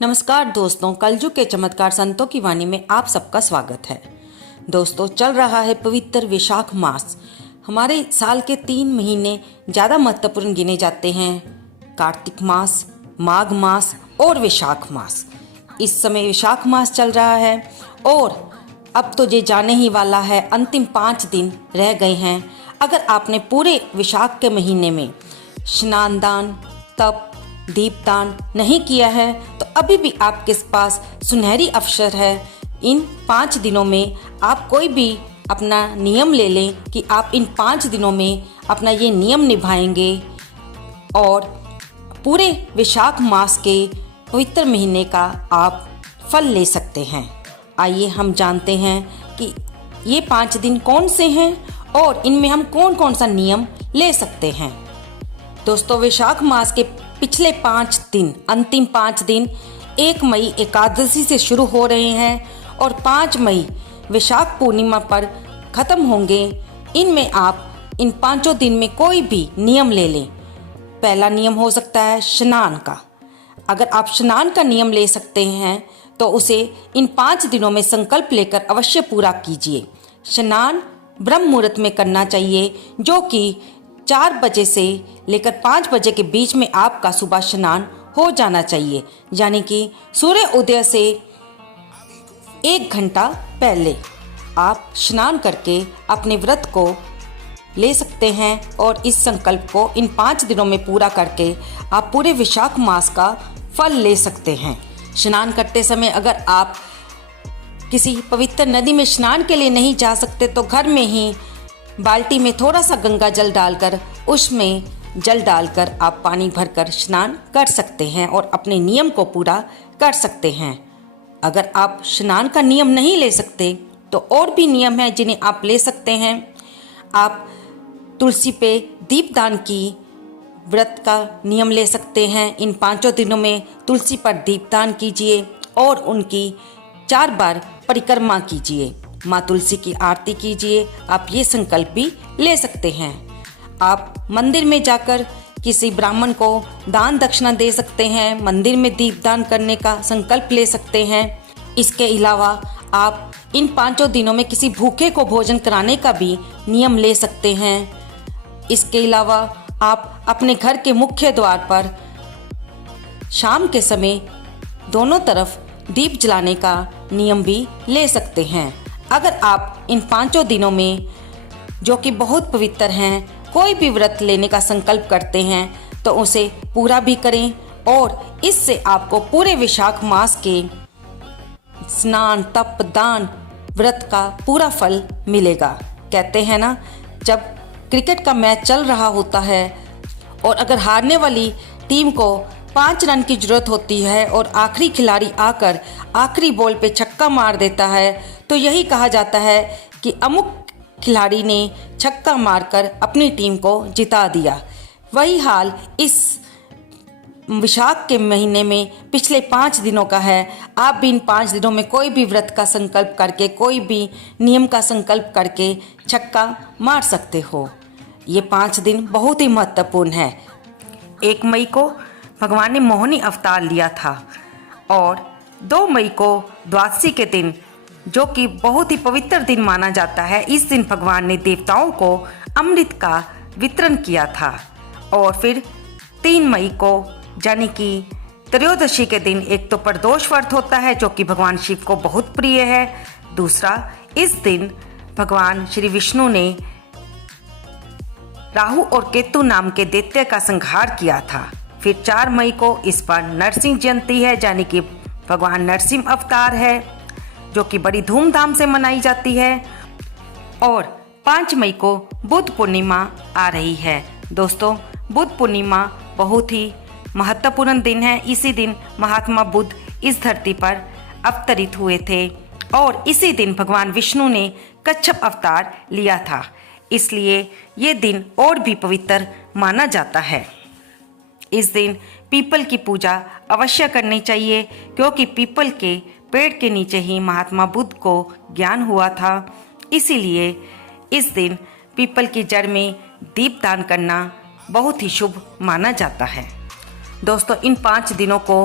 नमस्कार दोस्तों, कलयुग के चमत्कार संतों की वाणी में आप सबका स्वागत है। दोस्तों, चल रहा है पवित्र वैशाख मास। हमारे साल के 3 महीने ज़्यादा महत्वपूर्ण गिने जाते हैं: कार्तिक मास, माघ मास और वैशाख मास। इस समय वैशाख मास चल रहा है और अब तो ये जाने ही वाला है। अंतिम 5 दिन रह गए हैं। अगर आपने पूरे वैशाख के महीने में स्नान दान, तप, दीपदान नहीं किया है तो अभी भी आपके पास सुनहरी अवसर है। इन 5 दिनों में आप कोई भी अपना नियम ले लें कि आप इन 5 दिनों में अपना ये नियम निभाएंगे और पूरे वैशाख मास के पवित्र महीने का आप फल ले सकते हैं। आइए हम जानते हैं कि ये 5 दिन कौन से हैं और इनमें हम कौन कौन सा नियम ले सकते हैं। दोस्तों, वैशाख मास के पिछले 5 दिन, अंतिम 5 दिन 1 मई एकादशी से शुरू हो रहे हैं और 5 मई वैशाख पूर्णिमा पर ख़त्म होंगे। इनमें आप इन 5 दिन में कोई भी नियम ले लें। पहला नियम हो सकता है स्नान का। अगर आप स्नान का नियम ले सकते हैं तो उसे इन 5 दिनों में संकल्प लेकर अवश्य पूरा कीजिए। स्नान ब्रह्म मुहूर्त में करना चाहिए, जो कि 4 बजे से लेकर 5 बजे के बीच में आपका सुबह स्नान हो जाना चाहिए, यानी कि सूर्य उदय से 1 घंटा पहले आप स्नान करके अपने व्रत को ले सकते हैं और इस संकल्प को इन 5 दिनों में पूरा करके आप पूरे वैशाख मास का फल ले सकते हैं। स्नान करते समय अगर आप किसी पवित्र नदी में स्नान के लिए नहीं जा सकते तो घर में ही बाल्टी में थोड़ा सा गंगा जल डालकर उसमें जल डालकर आप पानी भरकर स्नान कर सकते हैं और अपने नियम को पूरा कर सकते हैं। अगर आप स्नान का नियम नहीं ले सकते तो और भी नियम हैं जिन्हें आप ले सकते हैं। आप तुलसी पे दीपदान की व्रत का नियम ले सकते हैं। इन 5 दिनों में तुलसी पर दीपदान कीजिए और उनकी 4 बार परिक्रमा कीजिए, माँ तुलसी की आरती कीजिए। आप ये संकल्प भी ले सकते हैं। आप मंदिर में जाकर किसी ब्राह्मण को दान दक्षिणा दे सकते हैं, मंदिर में दीपदान करने का संकल्प ले सकते हैं। इसके अलावा आप इन 5 दिनों में किसी भूखे को भोजन कराने का भी नियम ले सकते हैं। इसके अलावा आप अपने घर के मुख्य द्वार पर शाम के समय दोनों तरफ दीप जलाने का नियम भी ले सकते हैं। अगर आप इन 5 दिनों में, जो कि बहुत पवित्र हैं, कोई भी व्रत लेने का संकल्प करते हैं तो उसे पूरा भी करें और इससे आपको पूरे वैशाख मास के स्नान, तप, दान, व्रत का पूरा फल मिलेगा। कहते हैं ना, जब क्रिकेट का मैच चल रहा होता है और अगर हारने वाली टीम को 5 रन की जरूरत होती है और आखिरी खिलाड़ी आकर आखिरी बॉल पे छक्का मार देता है तो यही कहा जाता है कि अमुक खिलाड़ी ने छक्का मारकर अपनी टीम को जिता दिया। वही हाल इस वैशाख के महीने में पिछले 5 दिनों का है। आप भी इन 5 दिनों में कोई भी व्रत का संकल्प करके, कोई भी नियम का संकल्प करके छक्का मार सकते हो। ये 5 दिन बहुत ही महत्वपूर्ण है। 1 मई को भगवान ने मोहिनी अवतार लिया था और 2 मई को द्वादशी के दिन, जो कि बहुत ही पवित्र दिन माना जाता है, इस दिन भगवान ने देवताओं को अमृत का वितरण किया था। और फिर 3 मई को, यानी कि त्रयोदशी के दिन, एक तो प्रदोष व्रत होता है जो कि भगवान शिव को बहुत प्रिय है। दूसरा, इस दिन भगवान श्री विष्णु ने राहु और केतु नाम के दैत्य का संहार किया था। फिर 4 मई को इस बार नरसिंह जयंती है, यानी कि भगवान नरसिंह अवतार है, जो कि बड़ी धूमधाम से मनाई जाती है। और 5 मई को बुद्ध पूर्णिमा आ रही है। दोस्तों, बुद्ध पूर्णिमा बहुत ही महत्वपूर्ण दिन है। इसी दिन महात्मा बुद्ध इस धरती पर अवतरित हुए थे और इसी दिन भगवान विष्णु ने कच्छप अवतार लिया था। इसलिए ये दिन और भी पवित्र माना जाता है। इस दिन पीपल की पूजा अवश्य करनी चाहिए, क्योंकि पीपल के पेड़ के नीचे ही महात्मा बुद्ध को ज्ञान हुआ था। इसीलिए इस दिन पीपल की जड़ में दीपदान करना बहुत ही शुभ माना जाता है। दोस्तों, इन 5 दिनों को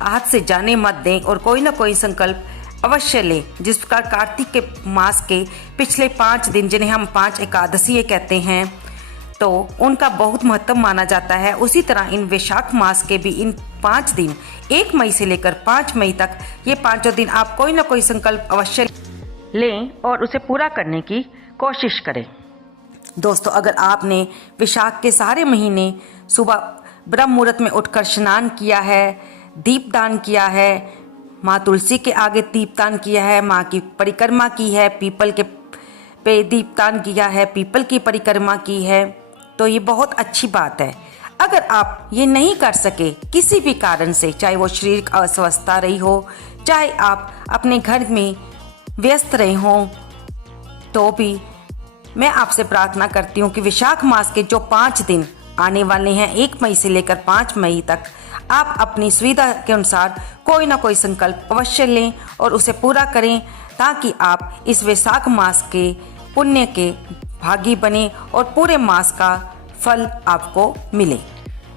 हाथ से जाने मत दें और कोई ना कोई संकल्प अवश्य लें। जिस प्रकार कार्तिक के मास के पिछले 5 दिन, जिन्हें हम 5 एकादशी कहते हैं, तो उनका बहुत महत्व माना जाता है, उसी तरह इन वैशाख मास के भी इन 5 दिन 1 मई से लेकर 5 मई तक ये 5 दिन आप कोई ना कोई संकल्प अवश्य लें और उसे पूरा करने की कोशिश करें। दोस्तों, अगर आपने वैशाख के सारे महीने सुबह ब्रह्म मुहूर्त में उठकर स्नान किया है, दीपदान किया है, माँ तुलसी के आगे दीपदान किया है, माँ की परिक्रमा की है, पीपल के पे दीपदान किया है, पीपल की परिक्रमा की है, तो ये बहुत अच्छी बात है। अगर आप ये नहीं कर सके किसी भी कारण से, चाहे वो शारीरिक अस्वस्थता रही हो, चाहे आप अपने घर में व्यस्त रहे हों, तो भी मैं आपसे प्रार्थना करती हूँ कि वैशाख मास के जो 5 दिन आने वाले हैं, 1 मई से लेकर 5 मई तक, आप अपनी सुविधा के अनुसार कोई ना कोई संकल्प अवश्य लें और उसे पूरा करें, ताकि आप इस वैशाख मास के पुण्य के भागी बने और पूरे मास का फल आपको मिले।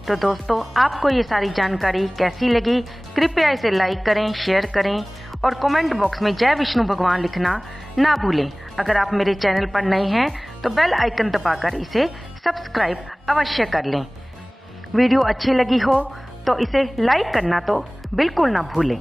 तो दोस्तों, आपको ये सारी जानकारी कैसी लगी? कृपया इसे लाइक करें, शेयर करें और कमेंट बॉक्स में जय विष्णु भगवान लिखना ना भूलें। अगर आप मेरे चैनल पर नए हैं तो बेल आइकन दबाकर इसे सब्सक्राइब अवश्य कर लें। वीडियो अच्छी लगी हो तो इसे लाइक करना तो बिल्कुल ना भूलें।